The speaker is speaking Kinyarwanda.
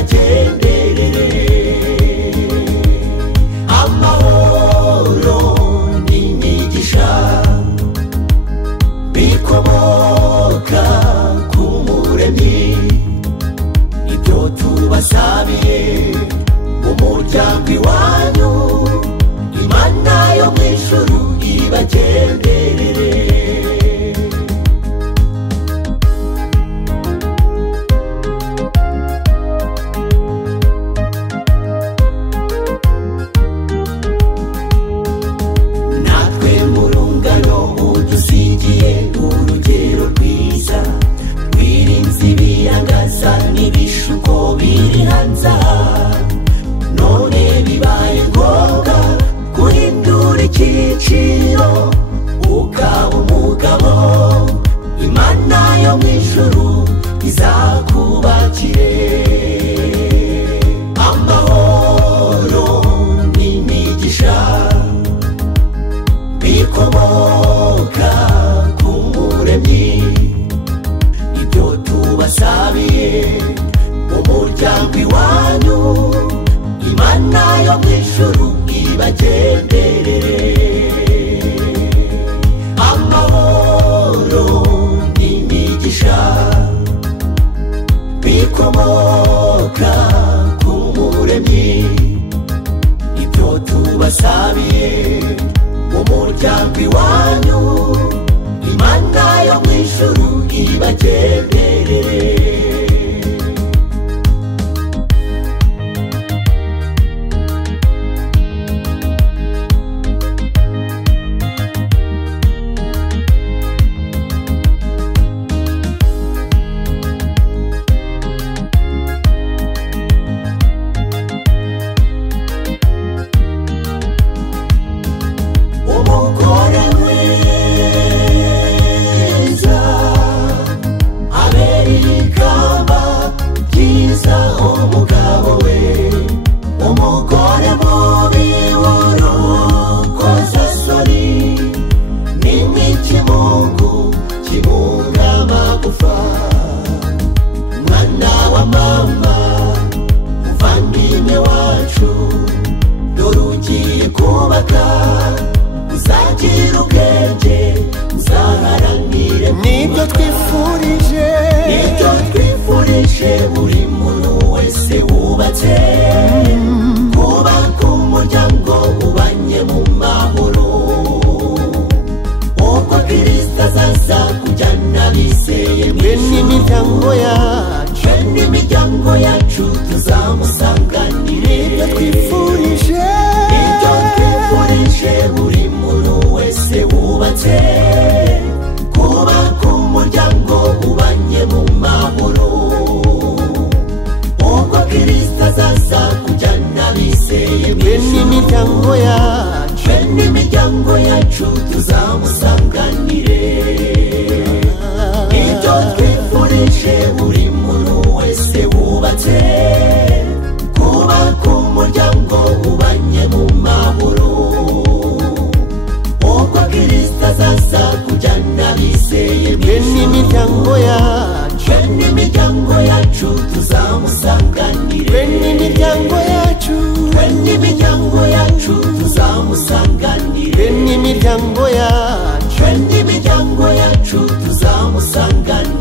ibagenderere. Amahoro n'imigisha bikomoka ku Muremyi, ibyo tubasabiye mu muryango iwanyu, Imana yo mu ijuru ibagenderere. Natwe mu rungano udusigiye urugero rwiza, rwirinze ibiyangaza n'ibishuko biri hanze, none bibaye ngombwa guhindura icyiciro ukaba umugabo, Imana yo mu ijuru izakubakire. Amahoro n'imigisha bikomoka ku Muremyi, ibyo tubasabiye mu muryango iwanyu, Imana yo mu ijuru ibagenderere. Amahoro n'imigisha bikomoka ku Muremyi, ibyo tubasabiye mu muryango iwanyu, Imana yo mu ijuru ibagenderere. Umugore mwiza abera ikamba ryiza umugabo we, umugore mubi w'urukozasoni ni nk'ikimungu kimunga amagufa. Mwana wa mama, muvandimwe wacu, dore ugiye kubaka, uzagira ubwenge, uzaharanire. Nibyo twifurije, nibyo twifurije buri muntu wese wubatse, kubaka umuryango ubanye mu mahoro, ubwo Kristo azaza kujyana abizeye mu ijuru. N'imiryango yacu, n'imiryango yacu tuzamusanganire. Nibyo twifurije, nibyo twifurije buri muntu wese wubatse, kubaka umuryango ubanye mu mahoro, ubwo Kristo azaza kujyana abizeye mu ijuru. N'imiryango yacu, n'imiryango yacu tuzamusanganire. Nibyo twifurije buri muntu wese wubatse, kubaka umuryango ubanye mu mahoro, ubwo Kristo azaza kujyana abizeye mu ijuru. N'imiryango yacu, n'imiryango yacu tuzamusanganire. N'imiryango yacu, n'imiryango yacu tuzamusanganire. N'imiryango yacu, n'imiryango yacu tuzamusanganire.